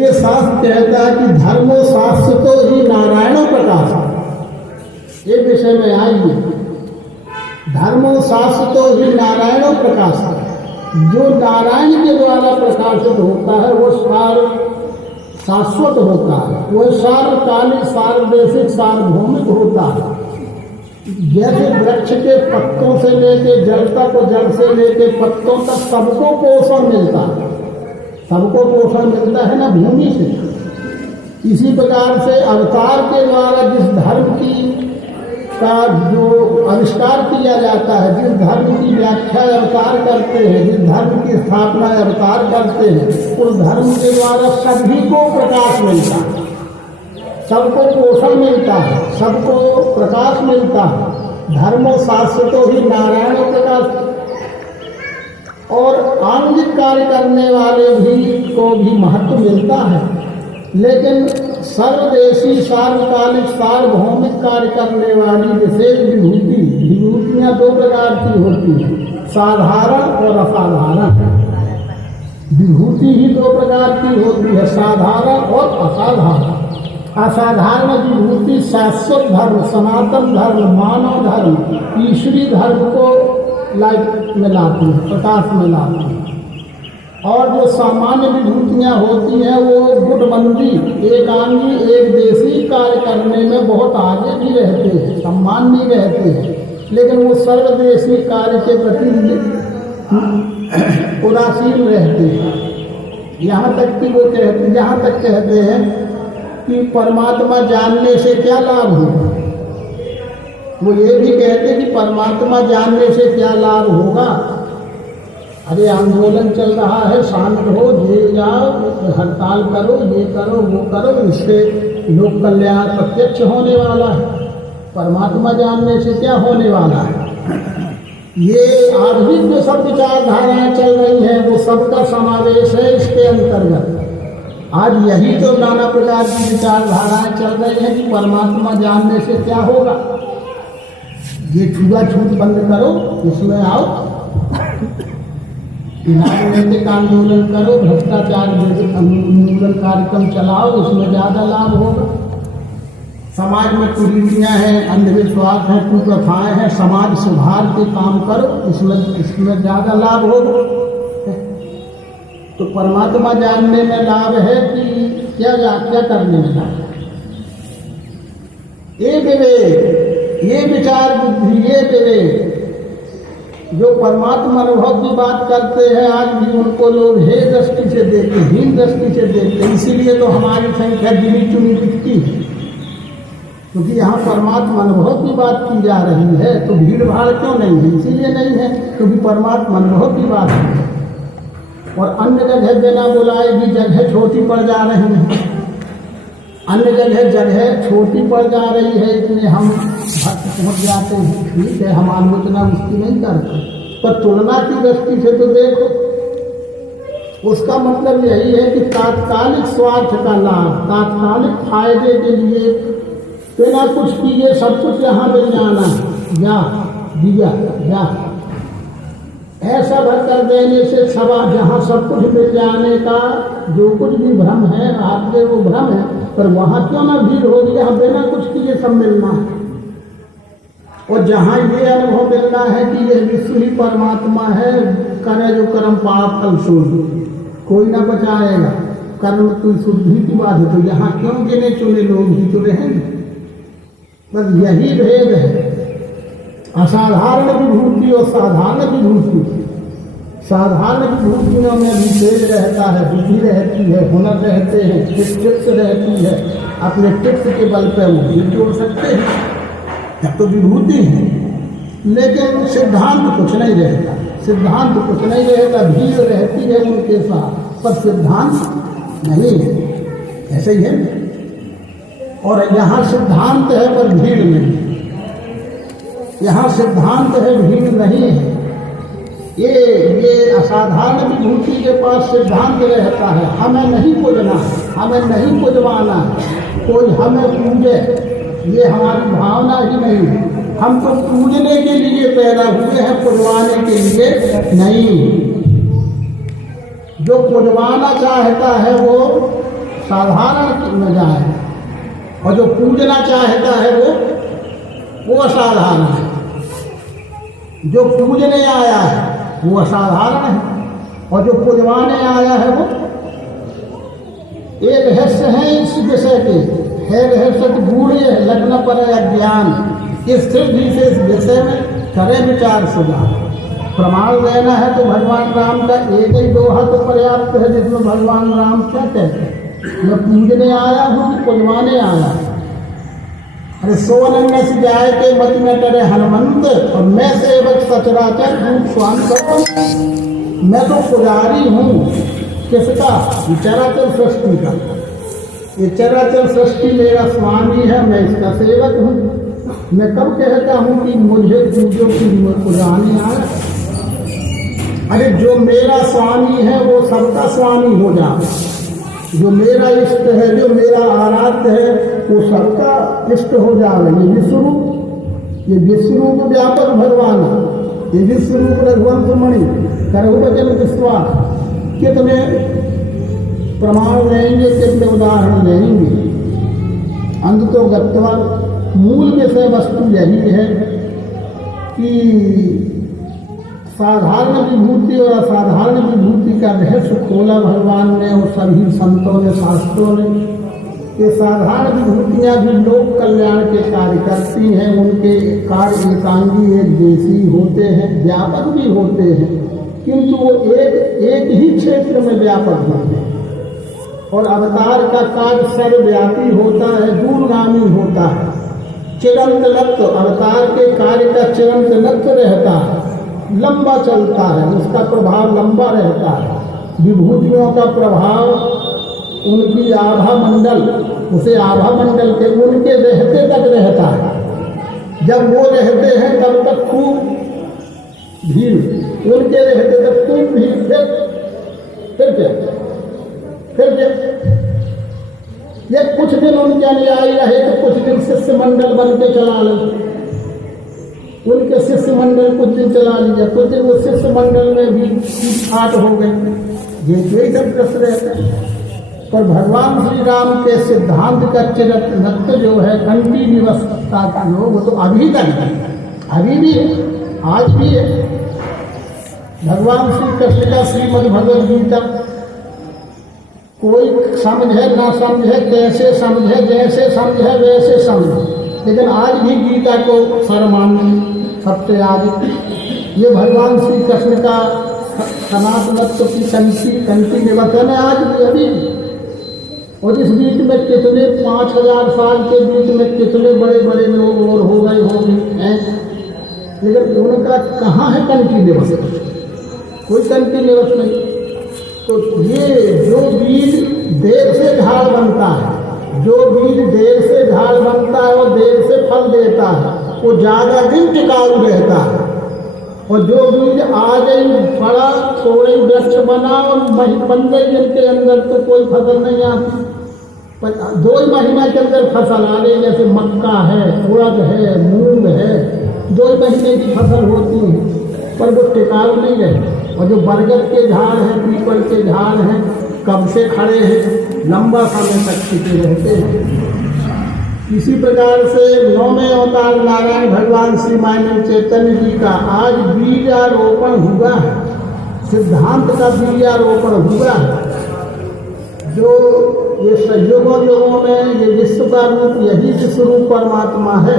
ये शास्त्र कहता है कि धर्मो शास्त्र ही नारायणों प्रकाश। ये विषय में आइए, धर्मो शास्त्र ही नारायणों प्रकाश। जो नारायण के द्वारा प्रकाशित होता है वो सार शाश्वत होता है, वो सार्वकालिक सार्वदेशिक सार्वभौमिक होता है। जैसे वृक्ष के पत्तों से लेके जड़ तक और जड़ से लेके पत्तों तक सबको पोषण मिलता है, सबको पोषण मिलता है ना भूमि से। इसी प्रकार से अवतार के द्वारा जिस धर्म की का जो आविष्कार किया जाता है, जिस धर्म की व्याख्या अवतार करते हैं, जिस धर्म की स्थापना अवतार करते हैं, उस धर्म के द्वारा सभी को प्रकाश मिलता है, सबको पोषण मिलता है, सबको प्रकाश मिलता है। धर्मो शाश्वतो ही नारायण प्रकाश। और आंगिक कार्य करने वाले भी को भी महत्व मिलता है, लेकिन सर्वदेशी सार्वकालिक सार्वभौमिक कार्य करने वाली विशेष विभूतियाँ दो प्रकार की होती हैं, साधारण और असाधारण। विभूति ही दो प्रकार की होती है, साधारण और असाधारण। असाधारण विभूति शाश्वत धर्म, सनातन धर्म, मानव धर्म, ईश्वरी धर्म को लाइट में लाती है, प्रकाश में लाती है। और जो सामान्य विभूतियाँ होती हैं वो गुटबंदी, एकांगी, एक देशी कार्य करने में बहुत आगे भी रहते हैं, सम्मान भी रहते हैं, लेकिन वो सर्वदेशी कार्य के प्रति उदासीन रहते हैं। यहाँ तक कि वो कहते हैं कि परमात्मा जानने से क्या लाभ होगा। वो ये भी कहते कि परमात्मा जानने से क्या लाभ होगा। अरे आंदोलन चल रहा है, शांत हो, जेल जाओ, हड़ताल करो, ये करो, वो करो, इससे लोक कल्याण प्रत्यक्ष होने वाला है। परमात्मा जानने से क्या होने वाला है। ये आधुनिक जो सब विचारधाराएं चल रही हैं वो सबका समावेश है इसके अंतर्गत। आज यही तो नाना प्रकार की विचारधाराएं चल रही हैं कि परमात्मा जानने से क्या होगा। ये छूआछूत बंद करो, इसमें आओ, राजनीतिक आंदोलन करो, भ्रष्टाचार उन्मूलन कार्यक्रम चलाओ, उसमें ज़्यादा लाभ होगा। समाज में कुरीतियाँ हैं, अंधविश्वास है, कुप्रथाएं हैं, समाज सुधार के काम करो, इसमें ज़्यादा लाभ होगा। तो परमात्मा जानने में लाभ है कि क्या करने में लाभ है। ये विवेक, ये विचार बुद्धि, ये विवेक जो परमात्मा अनुभव की बात करते हैं, आज भी उनको लोग हे दृष्टि से देखते, हीन दृष्टि से देखते। इसीलिए तो हमारी संख्या गिनी चुनी दिखती है, क्योंकि यहाँ परमात्मा अनुभव की बात की जा रही है। तो भीड़ भाड़ क्यों नहीं है? इसीलिए नहीं है क्योंकि परमात्मा अनुभव की बात है। और अन्य जगह बिना बुलाए भी जगह छोटी पड़ जा रही है, अन्य जगह छोटी पड़ जा रही है, इसलिए हम भक्त पहुँच जाते हैं। ठीक है, हम आलोचना उसकी नहीं करते, पर तुलना की दृष्टि से तो देखो, उसका मतलब यही है कि तात्कालिक स्वार्थ का लाभ, तात्कालिक फायदे के लिए बिना कुछ किए सब कुछ यहाँ मिल जाना, या दिया या ऐसा भर कर देने से सवा जहाँ सब कुछ मिल जाने का जो कुछ भी भ्रम है, आपके वो भ्रम है, पर वहाँ क्यों ना भीड़ होगी, यहाँ बिना कुछ किए सब मिलना है। और जहाँ ये अनुभव मिलना है कि ये विश्व ही परमात्मा है, करे जो कर्म पाप फल शोध, कोई ना बचाएगा, कर्म की शुद्धि की बात है। तो यहाँ क्यों गिने चुने लोग ही तो रहेंगे। बस यही भेद है, असाधारण विभूति और साधारण विभूति। साधारण विभूतियों में भी तेज रहता है, बुद्धि रहती है, हुनर रहते हैं, टिप्स रहती है, अपने टिप्स के बल पर वो भी जोड़ सकते हैं, जब तो विभूति है। लेकिन सिद्धांत कुछ नहीं रहता, सिद्धांत कुछ नहीं रहता, भीड़ रहती है उनके साथ, पर सिद्धांत नहीं है। ऐसे ही है। और यहाँ सिद्धांत है पर भीड़ नहीं, यहाँ सिद्धांत है भीड़ नहीं है। ये असाधारण विभूति के पास सिद्धांत रहता है, हमें नहीं पूजना, हमें नहीं पूजवाना, कोई हमें पूजे, ये हमारी भावना ही नहीं है। हम तो पूजने के लिए पैदा हुए हैं, पूजवाने के लिए नहीं। जो पूजवाना चाहता है वो साधारण में जाए, और जो पूजना चाहता है वो असाधारण है। जो पूजने आया है वो असाधारण है, और जो पूजवाने आया है वो एक रहस्य है इस विषय के, है रहस्य गूढ़ लग्न पर अज्ञान। इस दृष्टि से इस विषय में करें विचार सुधा। प्रमाण लेना है तो भगवान राम का एक ही दोहा तो पर्याप्त है, जिसमें भगवान राम क्या कहते हैं, मैं पूजने आया हूँ कि पूजवाने आया। अरे सोनन्य से जाए के मत में करे हनुमंत, और मैं सेवक सचराचर रूप स्वामी। मैं तो पुजारी हूँ किसका, चराचर सृष्टि का। ये चराचर सृष्टि मेरा स्वामी है, मैं इसका सेवक हूँ। मैं कब कहता हूँ कि मुझे पूजो की पुजानी आए। अरे जो मेरा स्वामी है वो सबका स्वामी हो जाए, जो मेरा इष्ट है, जो मेरा आराध्य है, वो सबका इष्ट हो जाए। ये विश्वरूप व्यापक भगवान, ये विश्वरूप रघुवंश मणि करहु वचन विश्वास। कितने प्रमाण लेंगे, कितने उदाहरण लेंगे। अंत तो गत्वा मूल विषय वस्तु यही है कि साधारण विभूति और असाधारण विभूति का रहस्य खोला भगवान ने और सभी संतों ने, शास्त्रों ने। ये साधारण विभूतियाँ भी लोक कल्याण के कार्य करती हैं, उनके कार्य एकांगी एक देशी होते हैं, व्यापक भी होते हैं, किंतु वो एक ही क्षेत्र में व्यापक होते हैं। और अवतार का कार्य सर्वव्यापी होता है, दूरगामी होता है, चिरंतन। अवतार के कार्य का चिरंतन रहता है, लंबा चलता है, उसका प्रभाव लंबा रहता है। विभूतियों का प्रभाव उनकी आभा मंडल, उसे आभा मंडल के उनके रहते तक रहता है। जब वो रहते हैं तब तक खूब भीड़, उनके रहते तक खूब भीड़। फिर क्या ये कुछ दिन उनके अनुयायी रहे तो कुछ दिन शिष्य मंडल बन के चला ले, उनके शिष्य मंडल कुछ दिन चला लिया, कुछ दिन वो शिष्य मंडल में भी आठ हो गए। ये सब प्रश्न रहते हैं। पर भगवान श्री राम के सिद्धांत का चिरंतन जो है, कंटिन्यूअसता का लोग, वो तो अभी तक है, अभी भी है, आज भी है। भगवान श्री कृष्ण का श्रीमद् भगवद गीता कोई समझे ना समझे, कैसे समझे, जैसे समझे वैसे समझे, लेकिन आज भी गीता को सर्वमान्य, सबसे आगे। ये भगवान श्री कृष्ण का सनातनत्व की कंटी निवर्तन है आज भी, अभी। और इस बीच में कितने 5000 साल के बीच में कितने बड़े बड़े लोग और हो गए होंगे, लेकिन उनका कहाँ है कंटिन्यूअस, कोई कंटिन्यूअस नहीं। तो ये जो बीज देर से झाड़ बनता है, जो बीज देर से झाड़ बनता है और देर से फल देता है, वो ज़्यादा दिन टिकाऊ रहता है। और जो बीज आज ही फड़ा, थोड़े वृक्ष बना और 15 दिन के अंदर तो कोई फसल नहीं आती, 2 महीना के अंदर फसल आ रही, जैसे मक्का है, उड़द है, मूंग है, 2 महीने की फसल होती है, पर वो टिकाऊ नहीं रहती। और जो बरगद के झाड़ हैं, पीपल के झाड़ हैं, कब से खड़े हैं, लंबा समय तक टिके रहते हैं। इसी प्रकार से 9वें अवतार नारायण भगवान श्री मानव चैतन्य जी का आज बीजारोपण हुआ है, सिद्धांत का बीजारोपण हुआ है। जो ये संयोगों युगों में ये विश्व का रूप यही विश्वरूप परमात्मा है,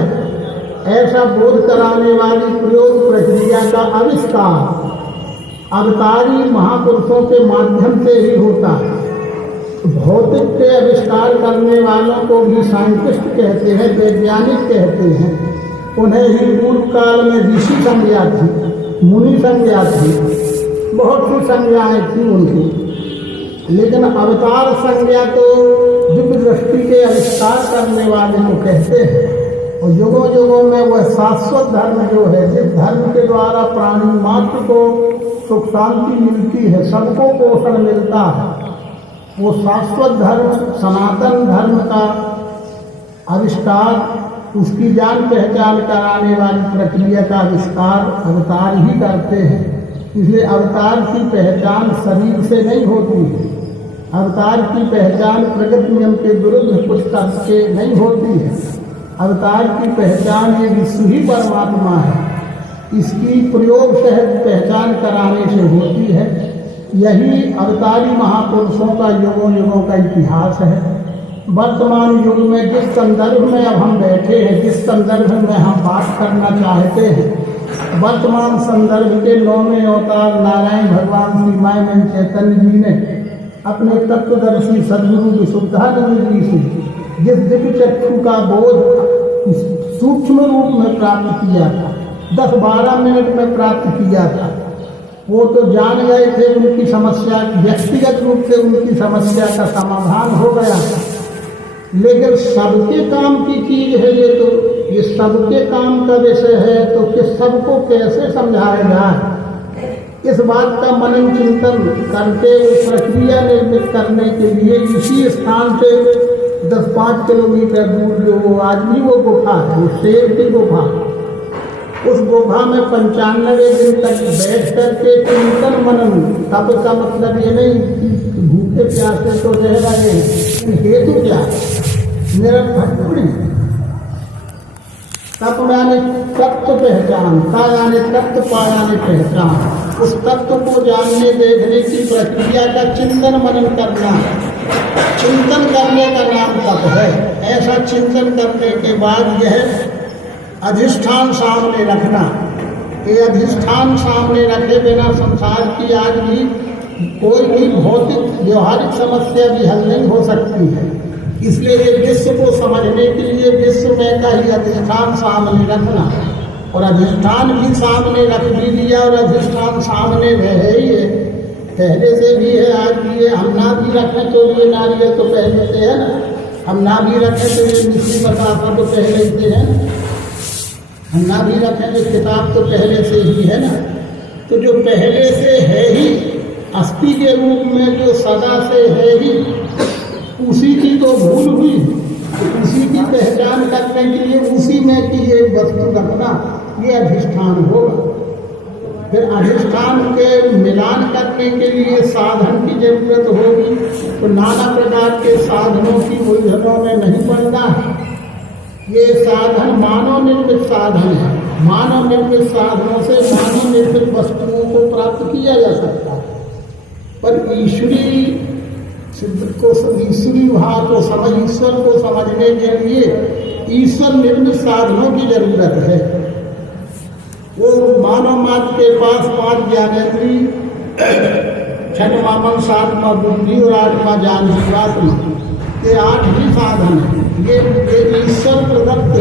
ऐसा बोध कराने वाली प्रयोग प्रक्रिया का आविष्कार अवतारी महापुरुषों के माध्यम से ही होता है। भौतिक के आविष्कार करने वालों को भी साइंटिस्ट कहते हैं, वैज्ञानिक कहते हैं। उन्हें ही पूर्व काल में ऋषि संज्ञा थी, मुनि संज्ञा थी, बहुत सी संज्ञाएँ थी उनकी, लेकिन अवतार संज्ञा तो दिव्य दृष्टि के आविष्कार करने वाले को कहते हैं। और युगों युगों में वह शाश्वत धर्म जो है, जिस धर्म के द्वारा प्राणी मात्र को सुख शांति मिलती है, सबको पोषण मिलता है, वो शाश्वत धर्म, सनातन धर्म का आविष्कार, उसकी जान पहचान कराने वाली प्रक्रिया का आविष्कार अवतार ही करते हैं। इसलिए अवतार की पहचान शरीर से नहीं होती है, अवतार की पहचान प्रगत नियम के विरुद्ध कुछ करके नहीं होती है। अवतार की पहचान ये विश्व ही परमात्मा है, इसकी प्रयोग सहज पहचान कराने से होती है। यही अवतारी महापुरुषों का युगों युगों का इतिहास है। वर्तमान युग में जिस संदर्भ में अब हम बैठे हैं, जिस संदर्भ में हम बात करना चाहते हैं, वर्तमान संदर्भ के 9वें अवतार नारायण भगवान श्री मायन चैतन्य जी ने अपने तत्वदर्शी सद्गुरु विशुद्धानंद जी से जिस दिव्य चक्षु का बोध सूक्ष्म रूप में प्राप्त किया था, 10-12 मिनट में प्राप्त किया था, वो तो जान गए थे उनकी समस्या, व्यक्तिगत रूप से उनकी समस्या का समाधान हो गया था। लेकिन सबके काम की चीज है ये सबके काम का विषय है, तो कि सबको कैसे समझाया जाए, इस बात का मनन चिंतन करके प्रक्रिया निर्मित करने के लिए इसी स्थान से 10-5 किलोमीटर दूर जो आज भी वो गुफा है, वो शेर की गुफा, उस गुफा में 95 दिन तक बैठ करके चिंतन मनन, तप का मतलब ये नहीं कि भूखे प्यासे तो रह रहे हैं, हेतु क्या मेरा भटकड़ी। तप यानी तत्व पहचान, ता यानी तत्व, पा यानी पहचान। उस तत्व को जानने देखने की प्रक्रिया का चिंतन मनन करना, चिंतन करने का नाम तप है। ऐसा चिंतन करने के बाद यह अधिष्ठान सामने रखना, ये अधिष्ठान सामने रखे बिना संसार की आज भी कोई भी भौतिक व्यवहारिक समस्या भी हल नहीं हो सकती है। इसलिए ये विश्व को समझने के लिए विश्व में का ही अधिष्ठान सामने रखना, और अधिष्ठान भी सामने रख भी दिया, और अधिष्ठान सामने में है ही है, पहले से भी है, आज भी है। हम ना भी रखें तो ये नारियल तो पहले से है ना, हम ना भी रखें तो ये मिश्री बताता तो पहले से है, हम ना भी रखें तो किताब तो पहले से ही है ना। तो जो पहले से है ही अस्थि के रूप में, जो सदा से है ही, उसी की तो भूल हुई, उसी की पहचान करने के लिए उसी में की ये वस्तु रखना, ये अधिष्ठान होगा। फिर अधिष्ठान के मिलान करने के लिए साधन की जरूरत होगी, तो नाना प्रकार के साधनों की उलझनों में नहीं पड़ना है। ये साधन मानव निर्मित साधन है, मानव निर्मित साधनों से मानव निर्मित वस्तुओं को प्राप्त किया जा सकता है, पर ईश्वरी भाव को समझ, ईश्वर को समझने के लिए ईश्वर निर्मित साधनों की जरूरत है। वो मानव मात्र के पास 5 ज्ञानेंद्री, 6वां मन, 7वां बुद्धि और 8वां ज्ञान जीवात्मा, ये 8 ही साधन है। ये ईश्वर प्रदत्त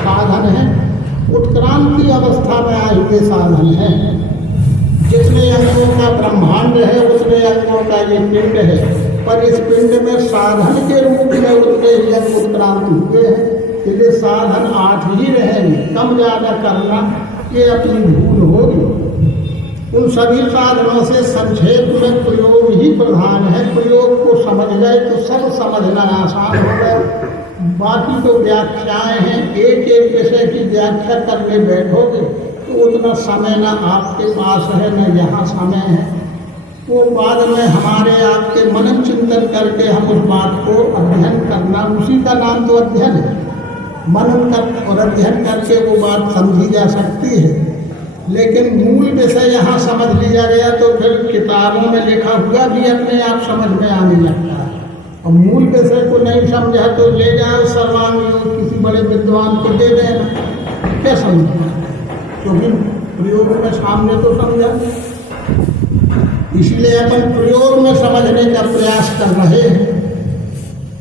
साधन है, उत्क्रांति अवस्था में आए हुए साधन है। जितने अंगों का ब्रह्मांड है उतने अंगों का ये पिंड है, पर इस पिंड में साधन के रूप में उतने ही अंग उत्क्रांत हुए हैं। इसलिए साधन 8 ही रहेंगे, कम ज्यादा करना ये अपनी भूल होगी। उन सभी साधनों से संक्षेप में प्रयोग ही प्रधान है। प्रयोग को समझ गए तो सब समझना आसान होगा। बाकी तो व्याख्याएं हैं, एक एक विषय की व्याख्या करने बैठोगे तो उतना समय ना आपके पास है, न यहाँ समय है। वो बाद में हमारे आपके मनन चिंतन करके हम उस बात को अध्ययन करना, उसी का नाम तो अध्ययन है। मनन कर और अध्ययन करके वो बात समझी जा सकती है, लेकिन मूल विषय यहाँ समझ लिया गया तो फिर किताबों में लिखा हुआ भी अपने आप समझ में आने लगता है। और मूल विषय को नहीं समझा तो ले जाओ सर्वांग योग किसी बड़े विद्वान को दे देना, क्या समझना, क्योंकि प्रयोग में सामने तो समझा। इसलिए अपन प्रयोग में समझने का प्रयास कर रहे हैं।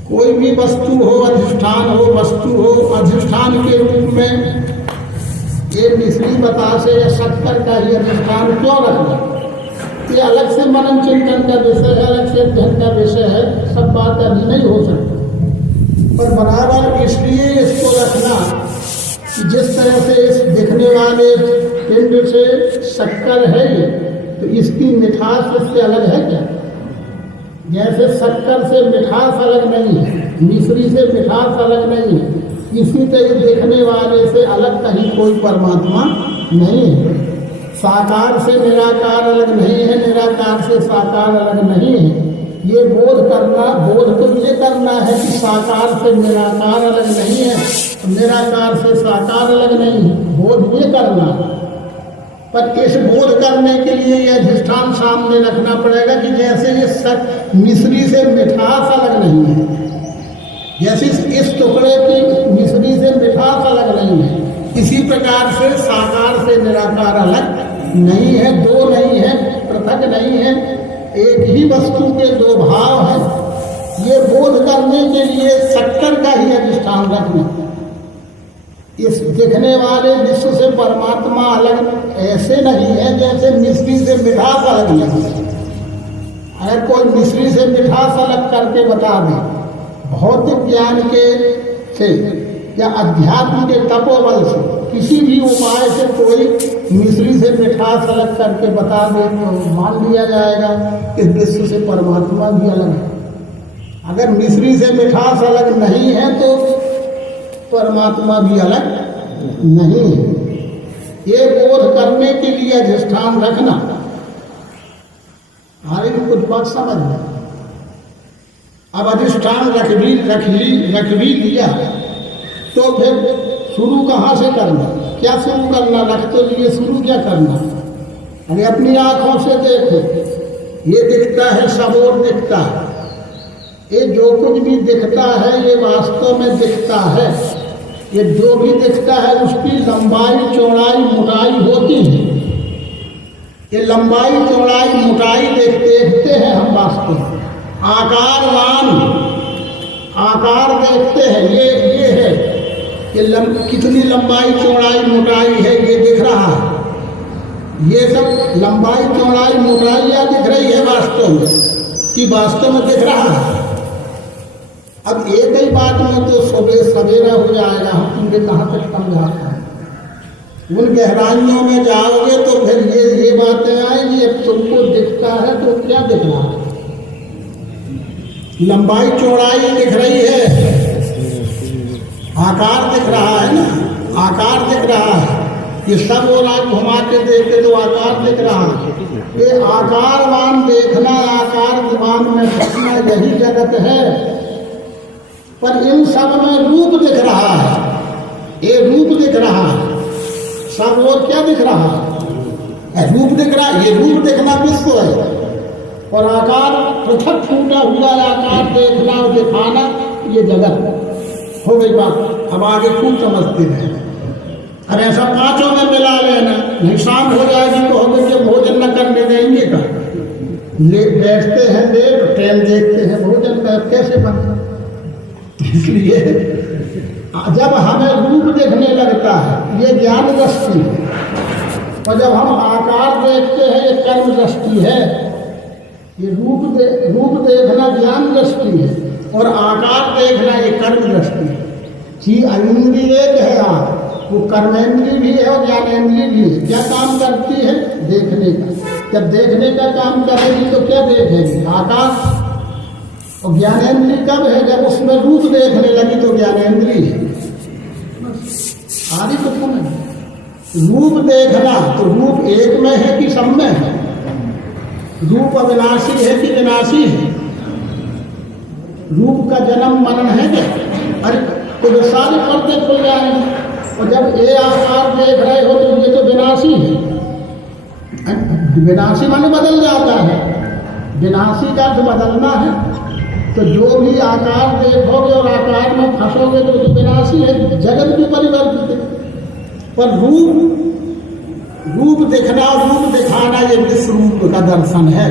कोई भी वस्तु हो, अधिष्ठान हो, वस्तु हो, अधिष्ठान के रूप में ये मिश्री बतासे या शक्कर का ही अधिष्ठान क्यों रखना, ये अलग से मनन चिंतन का विषय है, अलग से अध्ययन का विषय है, सब बात अभी नहीं हो सकती। पर बराबर इसलिए इसको रखना कि जिस तरह से इस दिखने वाले पिंड से शक्कर है तो इसकी मिठास इससे अलग है क्या? जैसे शक्कर से मिठास अलग नहीं है, मिश्री से मिठास अलग नहीं है, इसी तरह देखने वाले से अलग कहीं कोई परमात्मा नहीं है। साकार से निराकार अलग नहीं है, निराकार से साकार अलग नहीं है। ये बोध तो ये करना है कि साकार से निराकार अलग नहीं है, निराकार से साकार अलग नहीं है, बोध ये करना। पर इस बोध करने के लिए यह अधिष्ठान सामने रखना पड़ेगा कि जैसे ये मिश्री से मिठास अलग नहीं है, जैसे इस टुकड़े की मिश्री से मिठास अलग नहीं है, इसी प्रकार से साकार से निराकार अलग नहीं है, दो नहीं है, पृथक नहीं है, एक ही वस्तु के दो भाव है। ये बोध करने के लिए शक्कर का ही अधिष्ठान रखना। इस दिखने वाले विश्व से परमात्मा अलग ऐसे नहीं है जैसे मिश्री से मिठास अलग नहीं है। अगर कोई मिश्री से मिठास अलग करके बता दे भौतिक ज्ञान के से या अध्यात्म के तपोबल से, किसी भी उपाय से कोई मिश्री से मिठास अलग करके बता दे तो मान लिया जाएगा कि विश्व से परमात्मा भी अलग है। अगर मिश्री से मिठास अलग नहीं है तो परमात्मा भी अलग नहीं है। ये बोध करने के लिए अधिष्ठान रखना। हमारी कुछ बात समझ में। अब अधिष्ठान रख भी लिया तो फिर शुरू कहाँ से करना, क्या शुरू करना? रख तो लिए, शुरू क्या करना? अरे अपनी आंखों से देखो, ये दिखता है, सब और दिखता है। ये जो कुछ भी दिखता है ये वास्तव में दिखता है। ये जो भी दिखता है उसकी लंबाई चौड़ाई मोटाई होती है। ये लंबाई चौड़ाई मोटाई देखते हैं हम वास्तव में। आकारवान आकार देखते हैं, ये है कि कितनी लंबाई चौड़ाई मोटाई है, ये दिख रहा है। ये सब लंबाई चौड़ाई मोटाई या दिख रही है वास्तव में, कि वास्तव में दिख रहा है। अब एक ही बात में तो सवेरा हो जाएगा, हम तुमने कहाँ तक समझाते हैं। उन गहराइयों में जाओगे तो फिर ये बातें आएंगी। अब तुमको दिखता है तो क्या दिख रहा है? लंबाई चौड़ाई दिख रही है, आकार दिख रहा है ना, आकार दिख रहा है। ये सब और आप घुमा के देखे तो आकार दिख रहा है। ये आकारवान देखना, आकारवान में फंसना, यही जगत है। पर इन सब में रूप दिख रहा है, ये रूप दिख रहा है। सब और क्या दिख रहा है? रूप दिख रहा है। ये रूप देखना विश्व है और आकार पृथक छूटा हुआ आकार देखना और दिखाना ये जगत हो गई बात। अब आगे खूब समझते हैं। अरे ऐसा पांचों में मिला लेना, नहीं शाम हो जाएगी तो हो गई, भोजन न करने देंगे का बैठते हैं देर, ट्रेन देखते हैं, भोजन का कैसे बनता। इसलिए जब हमें रूप देखने लगता है ये ज्ञान दृष्टि है, और जब हम आकार देखते हैं ये कर्म दृष्टि है। ये रूप देखना ज्ञान दृष्टि है और आकार देखना ये कर्म दृष्टि है। इंद्रिय एक है, आप वो कर्मेंद्रिय भी है और ज्ञानेंद्रिय भी है। क्या काम करती है? देखने का। जब देखने का काम करेगी तो क्या देखेगी? आकार। और ज्ञानेंद्रिय कब है? जब उसमें रूप देखने लगी तो ज्ञानेंद्रिय है। आदि तो रूप देखना तो रूप एक में है कि सब में है? रूप अविनाशी है कि विनाशी है? रूप का जन्म मरण है क्या? अरे तो सारे पर्दे खुल जाएंगे। और जब ये आकार देख रहे हो तो ये तो विनाशी है। विनाशी माने बदल जाता है। विनाशी का अर्थ बदलना है। तो जो भी आकार देखोगे और आकार में फंसोगे तो विनाशी है, जगत भी परिवर्तित है। पर रूप दिखना, रूप दिखाना ये विश्व रूप का दर्शन है।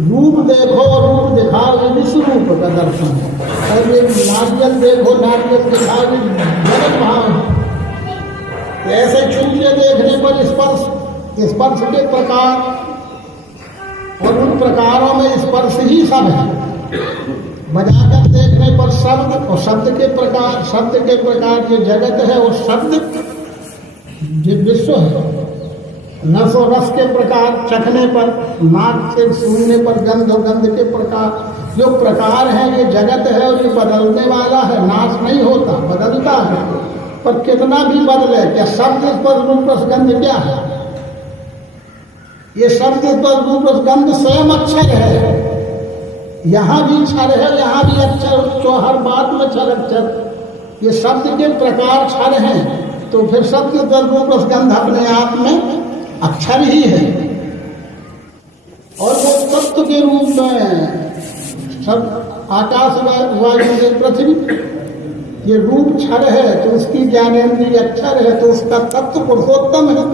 रूप देखो और रूप दिखाओ ये विश्व रूप का दर्शन है। और ये नारियल देखो, नारियल दिखाओ ये जगत भाव है। ऐसे चूके देखने पर स्पर्श के प्रकार और उन प्रकारों में स्पर्श ही सब है। बजाकर देखने पर शब्द और शब्द के प्रकार ये जगत है और शब्द ये विश्व है। रस और रस के प्रकार चखने पर, नाक से सूंघने पर गंध और गंध के प्रकार जो प्रकार है ये जगत है और ये बदलने वाला है, नाश नहीं होता, बदलता है। पर कितना भी बदले, क्या शब्द स्पर्श रूप रस गंध क्या है? ये शब्द स्पर्श रूप रस गंध स्वयं अक्षर है। यहाँ भी क्षर है, यहाँ भी अक्षर, तो हर बात में क्षर अक्षर, ये शब्द के प्रकार क्षर हैं, तो फिर शब्द तद्रूप स्कंध अपने आप में अक्षर ही है। और वो तत्व के रूप में सब आकाश वायु पृथ्वी, ये रूप क्षर है तो उसकी ज्ञानेन्द्रिय अक्षर है, तो उसका तत्व पुरुषोत्तम है,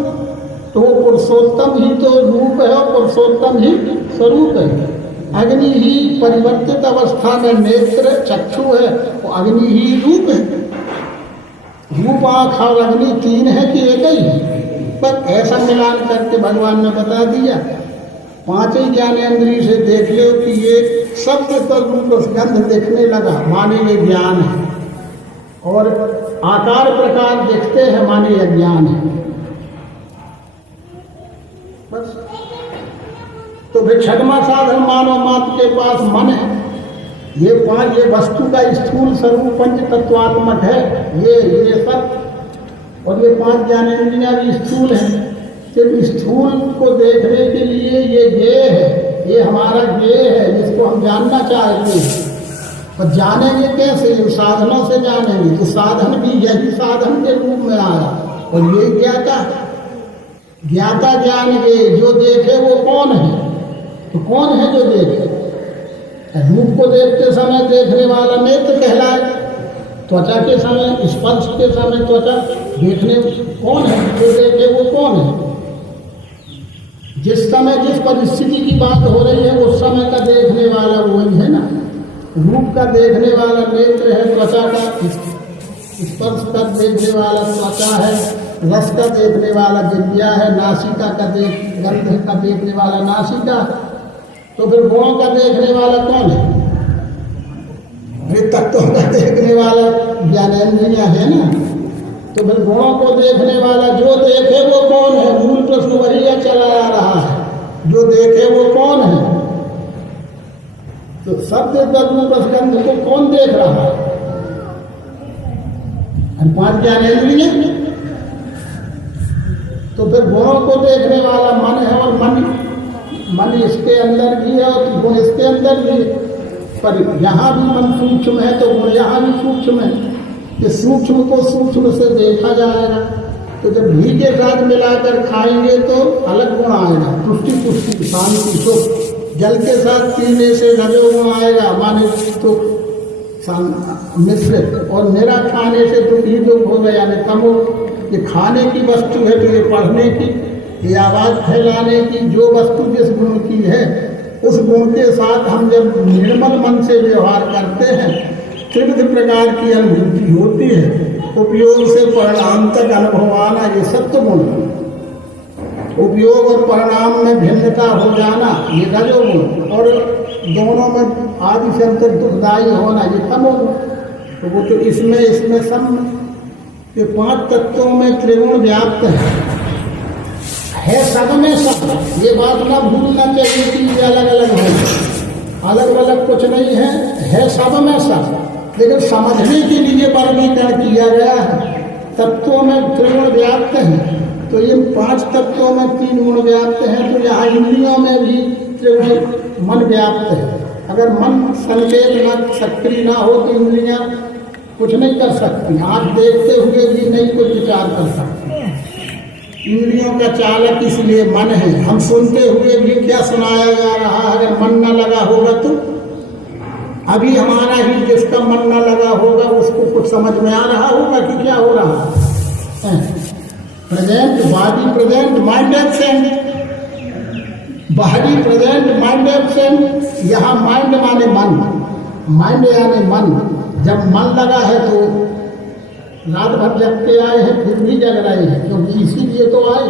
तो वो पुरुषोत्तम ही तो रूप है और पुरुषोत्तम ही स्वरूप है। अग्नि ही परिवर्तित अवस्था में नेत्र चक्षु है, वो अग्नि ही रूप है। रूप आँख और अग्नि तीन है कि एक ही है, पर ऐसा मिलान करके भगवान ने बता दिया। पांचों ज्ञानेन्द्रिय से देख लो कि ये शब्द तद्रूप गंध देखने लगा, माने ये ज्ञान है, और आकार प्रकार देखते हैं, माने ये ज्ञान है। बस तो फिर छठवां साधन मानव मात्र के पास मन है। ये पांच, ये वस्तु का स्थूल स्वरूप पंच तत्वात्मक है, ये सब, और ये पांच ज्ञानेन्द्रियां भी स्थूल हैं। सिर्फ स्थूल को देखने के लिए ये है, ये हमारा ये है जिसको हम जानना चाहते हैं। और जानेंगे कैसे? साधनों से जानेंगे, तो साधन भी यही साधन के रूप में आया। और ये ज्ञाता जान गए, जो देखे वो कौन है? तो कौन है जो देखे? रूप को देखते समय देखने वाला नेत्र कहलाए, त्वचा के समय, स्पर्श के समय त्वचा देखने कौन है? जो देखे वो कौन है? जिस समय जिस परिस्थिति की बात हो रही है उस समय का देखने वाला वही है ना। रूप का देखने वाला नेत्र है, त्वचा का, स्पर्श का देखने वाला त्वचा है, रस का देखने वाला जिह्वा है, नासिका का गंध का देखने वाला नासिका। तो फिर गुणों का देखने वाला कौन है? तत्वों का देखने वाला ज्ञानेन्द्रियां है ना। तो फिर गुणों को देखने वाला जो देखे वो कौन है? मूल प्रश्न वही चला आ रहा है, जो देखे वो कौन है? तो शब्द तद्रूप स्कंध को कौन देख रहा है? पांच ज्ञानेन्द्रिय। तो फिर गुणों को देखने वाला मन है, और मन इसके अंदर भी है और गुण इसके अंदर भी है। पर यहाँ भी मन सूक्ष्म है तो गुण यहाँ भी सूक्ष्म है। कि सूक्ष्म को सूक्ष्म से देखा जाएगा। तो जब घी के साथ मिलाकर खाएंगे तो अलग गुण आएगा, पुष्टि पुष्टि शांति सुख। जल के साथ पीने से रजोगुण आएगा, माने तो मिश्रित, और निरा खाने से तो ही दुख हो गया, यानी तमो। ये खाने की वस्तु है तो ये पढ़ने की, ये आवाज फैलाने की, जो वस्तु जिस गुण की है उस गुण के साथ हम जब निर्मल मन से व्यवहार करते हैं त्रिविध प्रकार की अनुभूति होती है। उपयोग से परिणाम तक अनुभव आना, ये सत्य गुण। उपयोग और परिणाम में भिन्नता हो जाना, ये रजोगुण। और दोनों में आदि से अंतर दुखदायी होना, ये तमोगुण। तो वो तो इसमें सब ये पांच तत्वों में त्रिगुण व्याप्त है सब में सब। ये बात ना भूलना चाहिए कि ये अलग अलग है, अलग अलग कुछ नहीं है सब में सब। लेकिन समझने के लिए वर्गीकरण किया गया है। तत्वों में त्रिगुण व्याप्त है, तो ये पांच तत्वों में तीन गुण व्याप्त हैं। तो यहाँ इंद्रियों में भी त्रिगुण मन व्याप्त है। अगर मन संकेत न सक्रिय ना हो तो इंद्रियां कुछ नहीं कर सकती। आँख देखते हुए भी नहीं कुछ विचार कर सकती। इंद्रियों का चालक इसलिए मन है। हम सुनते हुए भी क्या सुनाया जा रहा है, अगर मन न लगा होगा तो अभी हमारा ही जिसका मन न लगा होगा उसको कुछ समझ में आ रहा होगा कि क्या हो रहा है। Present body, present mind absent, body present mind absent. यहाँ माइंड माने मन, माइंड यानी मन। जब मन लगा है तो रात भर जग के आए हैं फिर भी जग रहे हैं, क्योंकि इसीलिए तो आए।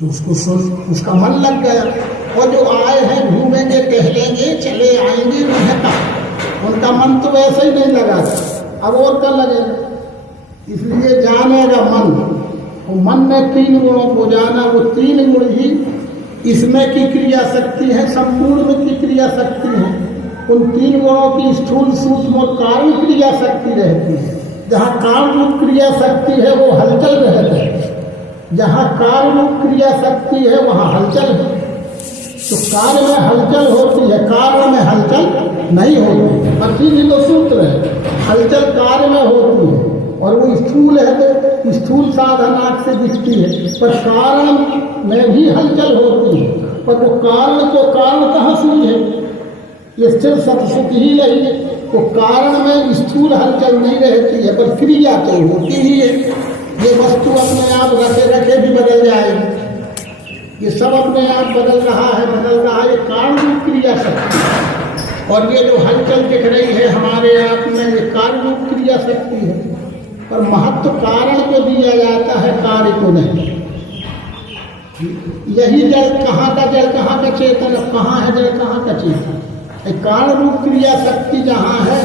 तो उसको उसका मन लग गया। और जो आए हैं घूमेंगे टहलेंगे चले आएंगे, उनका मन तो वैसे ही नहीं लगा, अब और क्या लगेगा। इसलिए जानेगा मन। वो मन में तीन गुणों को जाना, वो तीन गुण ही इसमें की क्रिया शक्ति है, संपूर्ण में की क्रिया शक्ति है। उन तीन गुणों की स्थूल सूक्ष्म और कारण क्रिया शक्ति रहती है। जहाँ कारण रूप क्रिया शक्ति है वो हलचल रहता है, जहाँ कारण रूप क्रिया शक्ति है वहाँ हलचल है। तो कार्य में हलचल होती है, कारण में हलचल नहीं होती। पति भी तो सूत्र है, हलचल कार्य में होती है और वो स्थूल है तो स्थूल साधन आँख से दिखती है, पर कारण में भी हलचल होती है। पर वो कारण को कारण कहाँ सूझे, ये स्थिर सतसुख ही नहीं है। तो कारण में स्थूल हलचल नहीं रहती है, पर क्रिया तो होती ही है। ये वस्तु अपने आप रखे रखे भी बदल जाएगी, ये सब अपने आप बदल रहा है, ये कारण रूप क्रिया शक्ति है। और ये जो हलचल दिख रही है हमारे आप में, ये कार्य रूप क्रिया शक्ति है। पर महत्व कारण को दिया जाता है, कार्य को नहीं। यही जल कहाँ का जल, कहाँ का चेतन, कहाँ है जल, कहाँ का चेतन। कारण रूप क्रिया शक्ति जहाँ है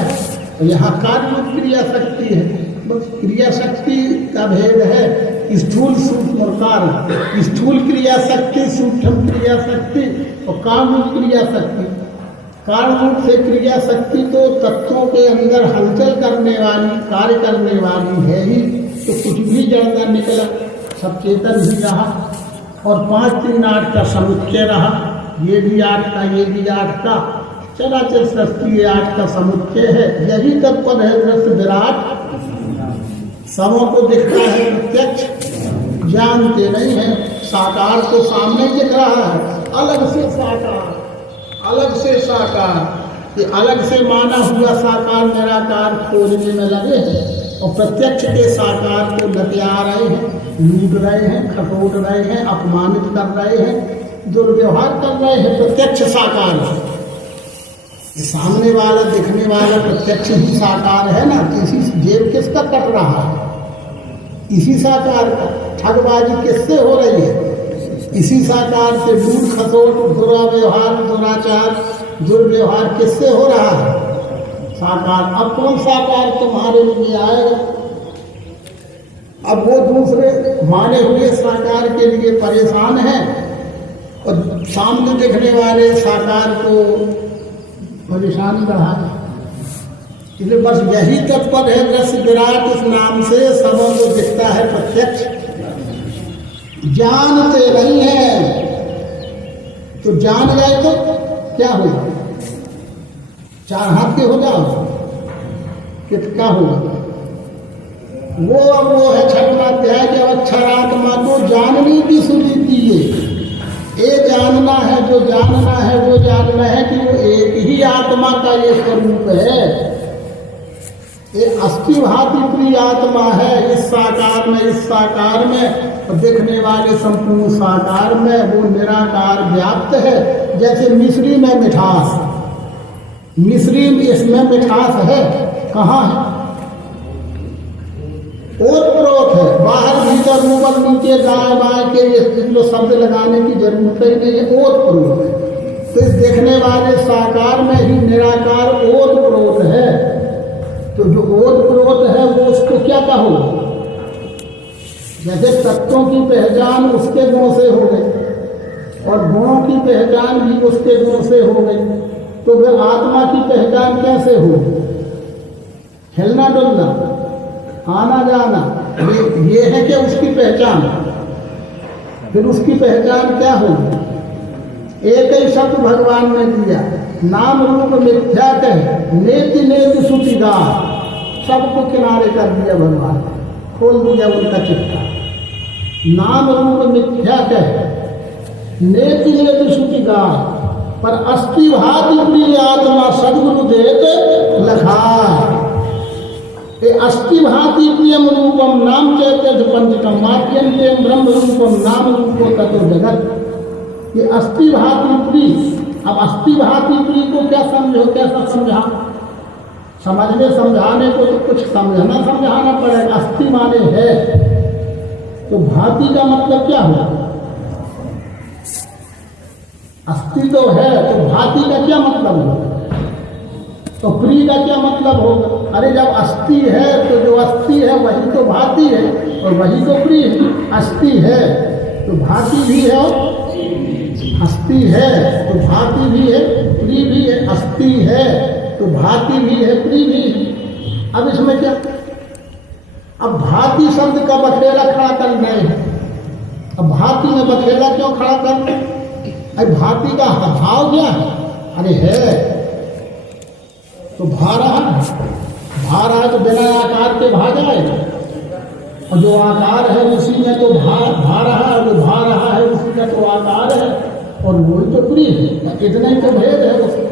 तो यहाँ कार्य रूप क्रिया शक्ति है। बस क्रिया शक्ति का भेद है स्थूल सूक्ष्म और कारण। स्थूल क्रिया शक्ति, सूक्ष्म क्रिया शक्ति और कारण रूप क्रिया शक्ति। कारण रूप से क्रिया शक्ति तो तत्वों के अंदर हलचल करने वाली, कार्य करने वाली है ही। तो कुछ भी जड़ का निकला, सब चेतन ही रहा और 5 3 8 का समुच्चय रहा। ये भी 8 का, ये भी 8 का, चराचर सृष्टि 8 का समुच्चय है। यही तत्पद है दृश्य विराट, सबों को दिखता है प्रत्यक्ष, जानते नहीं है। साकार तो सामने दिख रहा है, अलग से साकार, अलग से साकार। ये अलग से माना हुआ साकार निराकार खोजने में लगे हैं और प्रत्यक्ष के साकार को लतिया रहे हैं, लूट रहे हैं, खटोट रहे हैं, अपमानित कर रहे हैं, दुर्व्यवहार कर रहे हैं। प्रत्यक्ष साकार है, ये सामने वाला दिखने वाला प्रत्यक्ष ही साकार है ना। किसी जेब किसका कट रहा है, इसी साकार का। ठगबाजी किससे हो रही है, इसी साकार से। लूट खसोट, बुरा व्यवहार, दुराचार, दुर्व्यवहार किससे हो रहा है, साकार। अब कौन साकार तुम्हारे लिए आएगा, अब वो दूसरे माने हुए साकार के लिए परेशान है और सामने दिखने वाले साकार को परेशानी बढ़ाए। इसलिए बस यही तत्पद है दृश्य विराट, इस नाम से सबों को दिखता है प्रत्यक्ष। जानते नहीं है तो जान गए तो क्या होगा, 4 हाथ के हो जाओ, कितना होगा। वो है 6वां अध्याय के अक्षरात्मा को जानने की सुधि दिए। ये जानना है, जो जानना है वो जानना है कि वो एक ही आत्मा का ये स्वरूप है। ये अस्थि भाति प्रिय आत्मा है। इस साकार में देखने वाले संपूर्ण साकार में वो निराकार व्याप्त है। जैसे मिश्री में मिठास, मिश्री इसमें मिठास है, कहाँ है, ओतप्रोत है, बाहर भीतर ऊपर नीचे दाएं बाएं के ये शब्द लगाने की जरूरत ही नहीं है, ओतप्रोत है। तो इस देखने वाले साकार में ही निराकार ओतप्रोत है। तो जो ओतप्रोत है वो उसको क्या कहो, जैसे तत्वों की पहचान उसके गुण से हो गई और गुणों की पहचान भी उसके गुण से हो गई, तो फिर आत्मा की पहचान कैसे हो, हिलना डुलना, आना जाना, ये है कि उसकी पहचान। फिर उसकी पहचान क्या होगी, एक ही शब्द भगवान ने दिया, नाम रूप मिथ्या कह नेति नेति सुतिगार, सबको किनारे कर दिया भगवान, खोल दिया उनका चिट्ठा। नाम रूप मिथ्या कह नेति नेति सुतिगार, पर अस्थि भाति प्रिय आत्मा सद्गुरु देत लखा। अस्थि भाति प्रियम रूपम नाम चैत्य पंचकम माध्यम ब्रह्म रूपम नाम रूपो ततो जगत। ये अस्थि भाति प्रिय। अब अस्थि भाति प्रिय को क्या समझो, कैसा समझा, समझने समझाने को तो कुछ समझना समझाना पड़ेगा। अस्थि माने है, तो भाति का मतलब क्या हो, अस्थि तो है तो भाति का क्या मतलब होगा, तो प्रिय का क्या मतलब होगा। अरे जब अस्थि है तो जो अस्थि है वही तो भाति है और वही तो प्रिय है। अस्थि है तो भाति भी है और अस्थि है तो भाति भी है, प्रिय भी है। अस्थि है तो भाति भी है, प्रिय भी है। अब इसमें क्या, अब भाति शब्द का बखेड़ा खड़ा कर रहे हैं। अब भाति में बखेड़ा क्यों खड़ा कर रहे हैं, अरे भांति का भाव क्या है? अरे है तो भा रहा है तो बिना आकार के भा जाएगा, और जो आकार है उसी में तो भा रहा है, जो भा रहा है उसी का तो आकार है, और वही तो प्रिय है। इतना ही तो भेद है उसमें।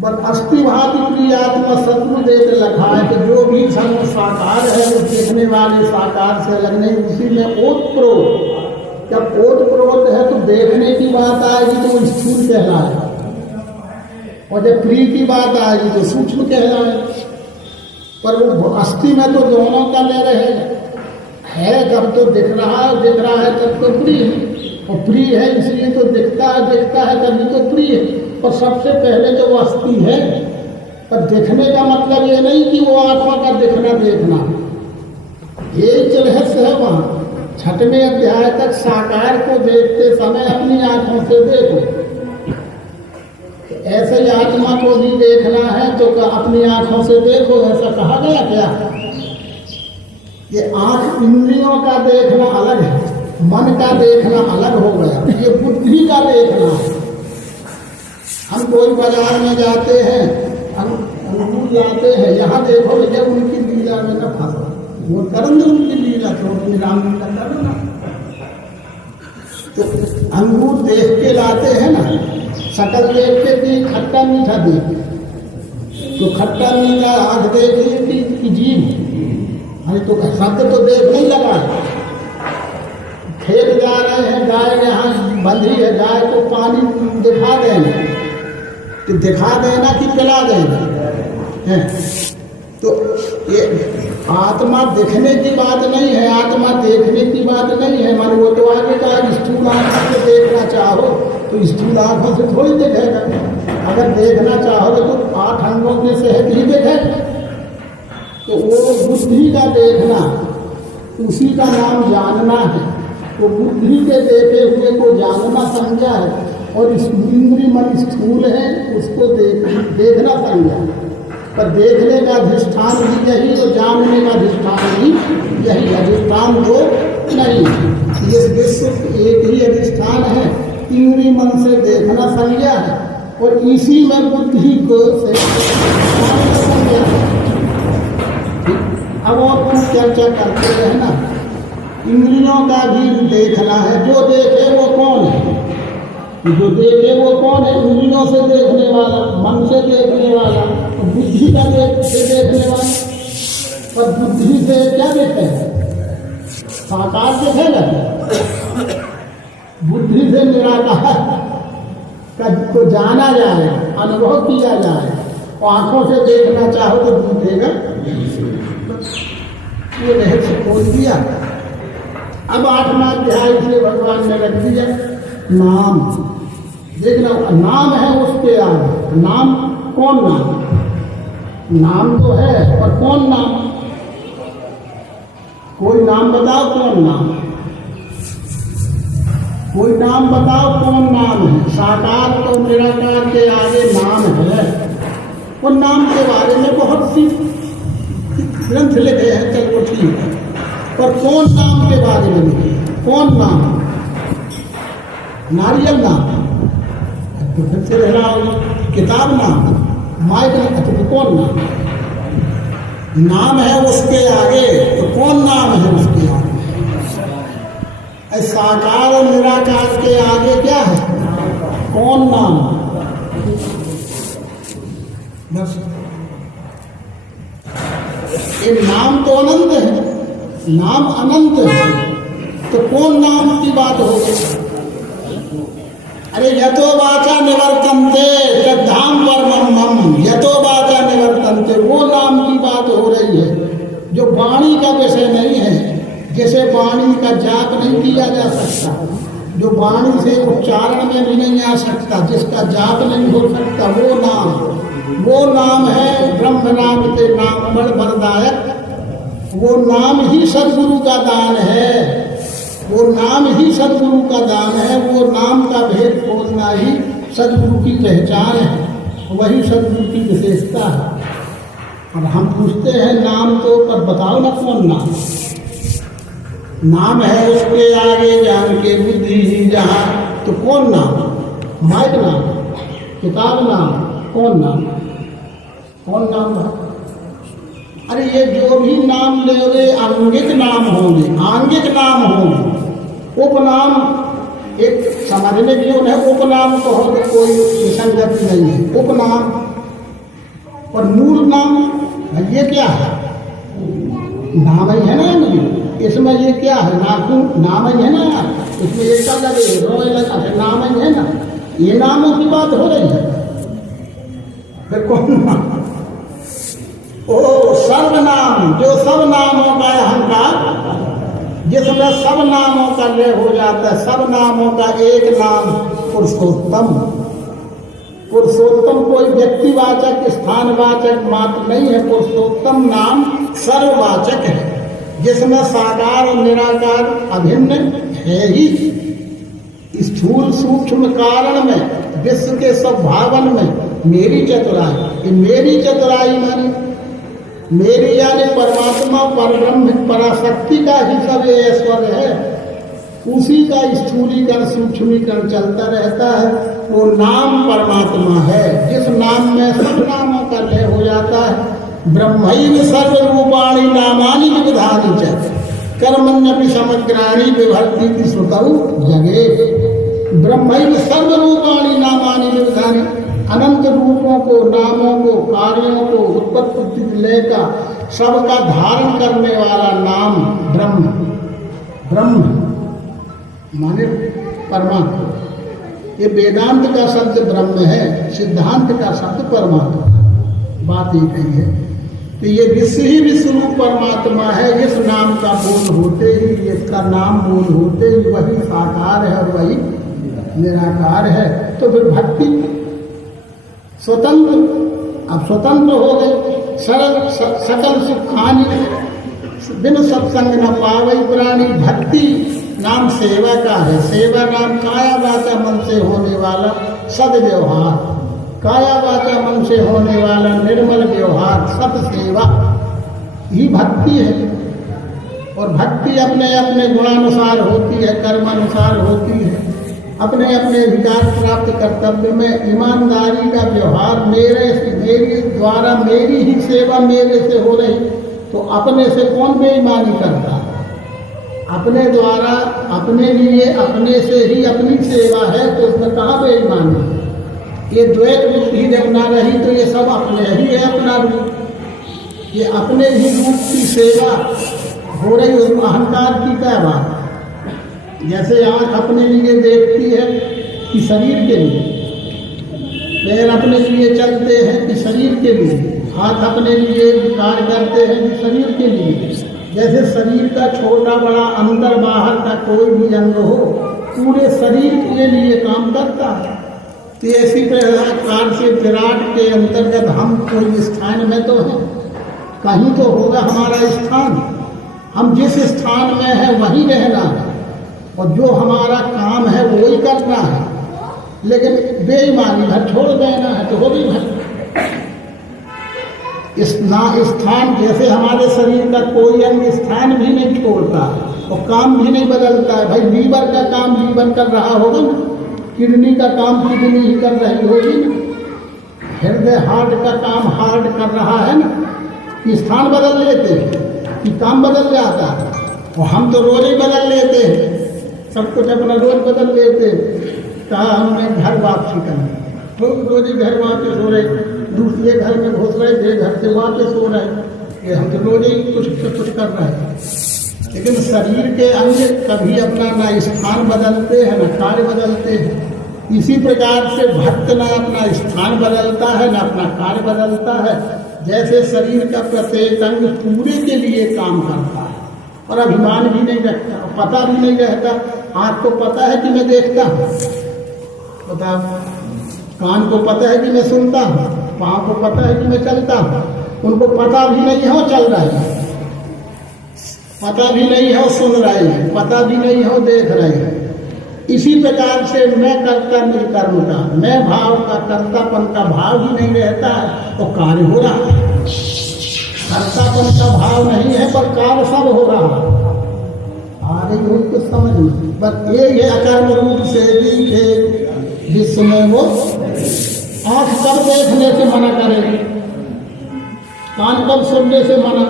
बस अस्थि भाति प्रिय आत्मा शत्रु देख लखा है कि जो भी संग साकार है वो देखने वाले साकार से अलग नहीं। उसी में ओतप्रोत, जब ओतप्रोत है तो देखने की बात आएगी तो वो स्थूल कहलाएगा, और जब प्रिय की बात आएगी तो सूक्ष्म कहलाएगा। पर वो अस्थि में तो दोनों का ले रहेगा, है जब तो दिख रहा है तब तो प्रिय है, और प्रिय है इसलिए तो दिखता है तभी तो प्रिय है। पर सबसे पहले तो वो अस्थि है। पर देखने का मतलब ये नहीं कि वो आत्मा का देखना, एक रहस्य है वहाँ। 6वें अध्याय तक साकार को देखते समय अपनी आंखों से देखो, ऐसे ही आत्मा को भी देखना है तो अपनी आंखों से देखो, ऐसा कहा गया क्या? ये आंख इंद्रियों का देखना अलग है, मन का देखना अलग हो गया, ये बुद्धि का देखना है। हम कोई बाजार में जाते हैं, अंगूर लाते हैं, यहाँ देखो भैया उनकी लीला में न फंसा, वो करम दो उनकी लीला, छोटी राम लीला करो ना। तो अंगूर देख के लाते हैं ना, शकल देख के भी खट्टा मीठा देख, तो खट्टा मीठा आँख देखी कि जीभ, अरे तो शब्द तो देख नहीं लगा। खेत जा रहे हैं, गाय यहाँ बंधी है, गाय को पानी दिखा देना, तो दिखा देना कि पिला देना है। तो ये आत्मा दिखने की बात नहीं है, आत्मा देखने की बात नहीं है। मान वो तो आगे का स्थूल आंखों से देखना चाहो तो स्थूल आंखों से थोड़ी देखेगा, अगर देखना चाहोगे तो 8 अंगों में से है ही देखेगा। तो वो बुद्धि का देखना, उसी का नाम जानना है। तो बुद्धि के देखे हुए को जानना संज्ञा है, और इस इंद्रिय मन स्थूल है उसको देखना संज्ञा है। पर देखने का अधिष्ठान भी यही, तो जानने का अधिष्ठान भी यही, अधिष्ठान दो नहीं। ये विश्व एक ही अधिष्ठान है, इंद्रिय मन से देखना संज्ञा है, और इसी में बुद्धि को से संज्ञा है। अब और कुछ चर्चा करते हैं ना, इंद्रियों का भी देखना है। जो देखे वो कौन है? जो देखे वो कौन है? इंद्रियों से देखने वाला, मन से देखने वाला, बुद्धि का देखने वाला। पर बुद्धि से क्या देखते हैं? साकार देखेगा। बुद्धि से निराकार को जाना जाए, अनुभव किया जाए, आंखों से देखना चाहो तो दिखेगा। ये रहस्य खोल दिया। अब 8वां अध्याय से भगवान ने रख दिया नाम। देखना, नाम है उसके आगे। नाम कौन नाम? नाम तो है, पर कौन नाम? कोई नाम बताओ कौन नाम? कोई नाम बताओ कौन नाम है? साकार तो निराकार के आगे नाम है। उन नाम के बारे में बहुत सी ग्रंथ लिखे हैं, चलो ठीक है, पर कौन नाम के बारे में लिखे? कौन नाम? नारियल नाम, तो फिर से रह रहा होगा किताब नाम, माइक नाम, तो कौन नाम? नाम है उसके आगे, तो कौन नाम है उसके आगे? साकार और निराकार के आगे क्या है? कौन नाम? बस ये नाम तो अनंत है, नाम अनंत है, तो कौन नाम की बात हो गई? अरे यतो वाचा निवर्तन्ते तद्धाम परमम्, यतो वाचा निवर्तन्ते, वो नाम की बात हो रही है जो वाणी का विषय नहीं है। जैसे वाणी का जाप नहीं किया जा सकता, जो वाणी से उच्चारण में भी नहीं आ सकता, जिसका जाप नहीं हो सकता, वो नाम है ब्रह्म नाम के नाम बड़ वरदायक। वो नाम ही सद्गुरु का दान है, वो नाम ही सद्गुरु का दान है। वो नाम का भेद खोजना ही सद्गुरु की पहचान है, वही सद्गुरु की विशेषता है। अब हम पूछते हैं नाम तो, पर बताओ ना कौन नाम? नाम है उसके आगे जान के बुद्धि ही जहाँ तो कौन नाम? माइक नाम, किताब नाम, कौन नाम? कौन नाम है? अरे ये जो भी नाम ले वे आंगिक नाम होंगे, आंगिक नाम होंगे। उपनाम एक समझने के लिए उपनाम कहो तो कोई विसंगति नहीं है। उपनाम और मूल नाम ये क्या है? नाम ही है ना, इसमें ये क्या है? नाखून नाम ही है ना, इसमें ये क्या लगे रोए लगा है, नाम ही है ना। ये नामों की बात हो रही है, फिर कौन नाम? ओ सर्वनाम, जो सब नामों का अहंकार, जिसमें सब नामों का लय हो जाता है, सब नामों का एक नाम पुरुषोत्तम। पुरुषोत्तम कोई व्यक्तिवाचक स्थानवाचक मात्र नहीं है, पुरुषोत्तम नाम सर्ववाचक है, जिसमें साकार और निराकार अभिन्न है ही। स्थूल सूक्ष्म कारण में, विश्व के सब भावन में मेरी चतुराई, ये मेरी चतुराई मानी मेरी यानी परमात्मा परब्रह्म पराशक्ति का ही सब ऐश्वर्य है, उसी का स्थूलीकरण सूक्ष्मीकरण चलता रहता है। वो नाम परमात्मा है, जिस नाम में सब नामों का लय हो जाता है। ब्रह्मैव सर्वरूपाणि नामानि विविधानि च कर्मण्यपि समग्राणि बिभर्तीति श्रुतौ जगे। ब्रह्मैव सर्वरूपाणि नामानि विविधानि, अनंत रूपों को, नामों को, कार्यों को, उत्पत्ति लय का सबका धारण करने वाला नाम ब्रह्म। ब्रह्म माने परमात्मा। ये वेदांत का शब्द ब्रह्म है, सिद्धांत का शब्द परमात्मा। बात एक ही है कि ये विश्व ही विश्वरूप परमात्मा है। इस नाम का बोध होते ही, इसका नाम बोध होते ही वही साकार है और वही निराकार है। तो फिर भक्ति स्वतंत्र, अब स्वतंत्र हो गए। सरल सकल सुखानी बिन सत्संग न पावई प्राणी। भक्ति नाम सेवा का है। सेवा नाम काया वाचा मन से होने वाला सद्व्यवहार, काया वाचा मन से होने वाला निर्मल व्यवहार, सत सेवा ही भक्ति है। और भक्ति अपने अपने गुणानुसार होती है, कर्मानुसार होती है। अपने अपने अधिकार प्राप्त कर्तव्य में ईमानदारी का व्यवहार, मेरे द्वारा मेरी ही सेवा मेरे से हो रही, तो अपने से कौन बेईमानी करता? अपने द्वारा अपने लिए अपने से ही अपनी सेवा है, तो उसमें कहाँ बेईमानी? ये द्वैत बुद्धि जब ना रही तो ये सब अपने ही है, अपना रूप। ये अपने ही रूप की सेवा हो रही, उसमें अहंकार की क्या बात? जैसे आँख अपने लिए देखती है कि शरीर के लिए, पैर अपने लिए चलते हैं कि शरीर के लिए, हाथ अपने लिए कार्य करते हैं कि शरीर के लिए। जैसे शरीर का छोटा बड़ा अंदर बाहर का कोई भी अंग हो, पूरे शरीर के लिए काम करता है। तो ऐसी प्रकार से विराट के अंतर्गत हम कोई स्थान में तो हैं, कहीं तो होगा हमारा स्थान। हम जिस स्थान में है वहीं रहना है, और जो हमारा काम है वो ही करना है। लेकिन बेईमानी घर छोड़ देना है तो वो भी घर स्थान, जैसे हमारे शरीर का कोई अंग स्थान भी नहीं छोड़ता और काम भी नहीं बदलता है। भाई लीवर का काम लीवर कर रहा होगा ना, किडनी का काम किडनी ही कर रही होगी ना, हृदय हार्ट का काम हार्ट कर रहा है ना। स्थान बदल लेते हैं कि काम बदल जाता है, और हम तो रोज ही बदल लेते हैं, सब कुछ अपना रोज बदल लेते हैं। कहा हमने घर वापसी करनी, रोज ही घर वापस हो रहे, दूसरे घर में घुस रहे थे, घर से वापस हो रहे। ये हम तो रोज ही कुछ कर रहे हैं। लेकिन शरीर के अंग कभी अपना ना स्थान बदलते हैं, न कार्य बदलते हैं। इसी प्रकार से भक्त न अपना स्थान बदलता है, न अपना कार्य बदलता है। जैसे शरीर का प्रत्येक अंग पूरे के लिए काम करता है और अभिमान भी नहीं रखता, पता भी नहीं रहता। आँख को पता है कि मैं देखता हूँ, पता, कान को पता है कि मैं सुनता हूँ, पाँव को पता है कि मैं चलता हूँ। उनको पता भी नहीं हो चल रहा है, पता भी नहीं हो सुन रहे हैं, पता भी नहीं हो देख रहे हैं। इसी प्रकार से मैं कर्ता निर्कर्म का, मैं भाव का, कर्तापन का भाव ही नहीं रहता है और कार्य हो रहा है। कर्तापन का भाव नहीं है पर कार्य सब हो रहा है। आ रही हो तो समझ में, बस ये अकर्म रूप से दिखे विश्व में वो आँख कब देखने से मना करे, कान कब सुनने से मना,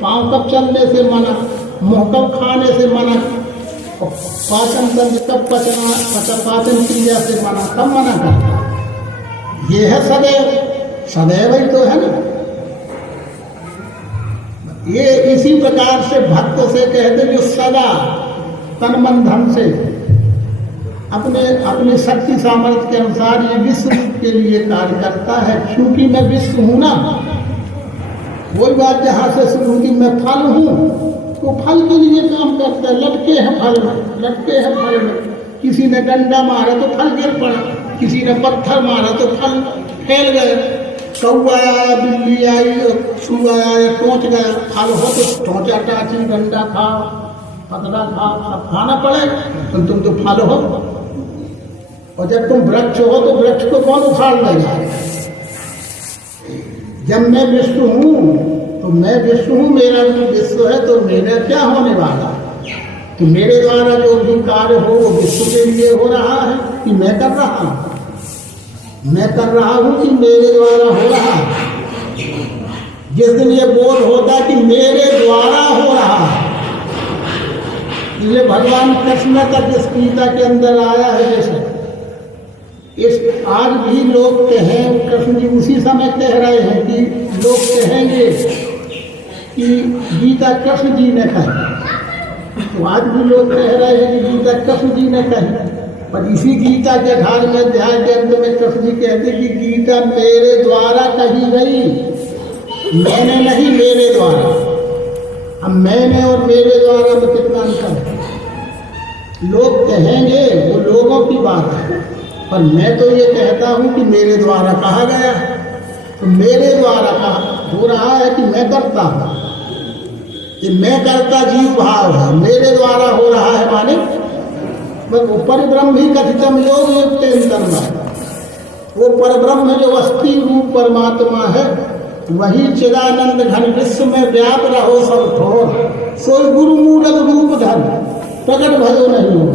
पाँव कब चलने से मना, मुँह कब खाने से मना, पाचन तंत्र कब पाचन क्रिया से मना, कब मना करता। ये है सदैव, सदैव ही तो है ना। ये इसी प्रकार से भक्त से कहते जो सदा तन मन धन से अपने शक्ति सामर्थ्य के अनुसार ये विश्व के लिए कार्य करता है। क्योंकि मैं विश्व हूं ना, वही बात जहाँ से शुरू की, मैं फल हूँ तो फल के लिए काम करता है। लटके हैं फल में, लटके हैं फल में। किसी ने डंडा मारा तो फल गिर पड़ा, किसी ने पत्थर मारा तो फल फैल गए। कौआ आया, बिल्ली आई, चूहा आया, टोंच गया, फल हो तो टोंचा टाची डंडा खाओ, पतला खाओ, सब खाना पड़ेगा, तो तुम तो फल हो। और जब तुम वृक्ष हो तो वृक्ष को कौन उखाड़ लेगा। जब मैं विष्णु हूँ तो मैं विष्णु हूँ, मेरा जो विश्व है तो मेरा क्या होने वाला, कि मेरे द्वारा जो भी कार्य हो वो विश्व के लिए हो रहा है कि मैं कर रहा हूँ, मैं कर रहा हूँ कि मेरे द्वारा हो रहा है। जिस दिन ये बोध होता कि मेरे द्वारा हो रहा है, इसलिए भगवान कृष्ण का जिस गीता के अंदर आया है, जैसे इस आज भी लोग कहें, कृष्ण जी उसी समय कह रहे हैं कि लोग कहेंगे कि गीता कृष्ण जी ने कही, तो आज भी लोग कह रहे हैं कि गीता कृष्ण जी ने कही। पर इसी गीता के 18वें अध्याय के अंत में कृष्ण जी कहते कि गीता मेरे द्वारा कही गई, मैंने नहीं, मेरे द्वारा। अब मैंने और मेरे द्वारा में कितना अंतर है। लोग कहेंगे, वो लोगों की बात है, पर मैं तो ये कहता हूँ कि मेरे द्वारा कहा गया है। तो मेरे द्वारा कहा हो रहा है कि मैं करता हूँ, ये मैं करता जीव भाव है, मेरे द्वारा हो रहा है माने वो परब्रह्म ही कथितम योग युक्त, वो परब्रह्म जो अस्थि रूप परमात्मा है, वही चिदानंद घन विश्व में व्याप रहो सब ठोर, सोई गुरु मूलक रूप धन प्रकट भयो नहीं हो।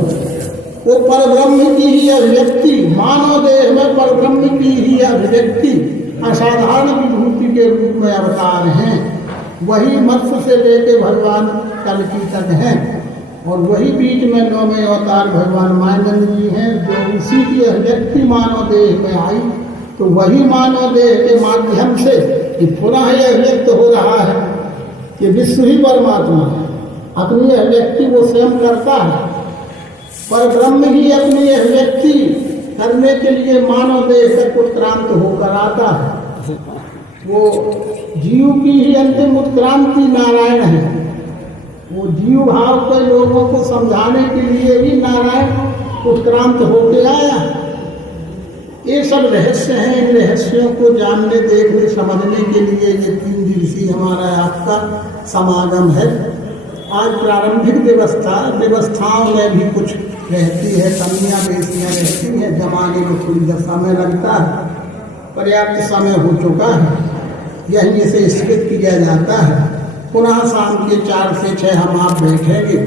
वो परब्रह्म की ही अभिव्यक्ति, मानव देह में परब्रह्म की ही अभिव्यक्ति असाधारण विभूति के रूप में अवतार हैं। वही मत्स्य से लेके भगवान कल्कि तक हैं, और वही बीच में 9वें अवतार भगवान मायानंद जी हैं, जो उसी की अभिव्यक्ति मानव देह में आई। तो वही मानव देह के माध्यम से पुनः यह अभिव्यक्त हो रहा है कि विश्व ही परमात्मा है, अपनी अभिव्यक्ति वो स्वयं करता है। पर ब्रह्म ही अपनी अभिव्यक्ति करने के लिए मानव देह तक उत्क्रांत होकर आता है। वो जीव की ही अंतिम उत्क्रांति नारायण है। वो जीव भाव के लोगों को समझाने के लिए ही नारायण उत्क्रांत होके आया। ये सब रहस्य हैं। इन रहस्यों को जानने, देखने, समझने के लिए ये 3 दिवसीय हमारा आपका समागम है। आज प्रारंभिक व्यवस्थाओं में भी कुछ रहती है, कमियाँ बेसियाँ रहती हैं, जमाने में थोड़ी समय लगता है। पर्याप्त समय हो चुका है, यहीं से स्थित किया जाता है। पुनः शाम के 4 से 6 हम आप बैठेंगे।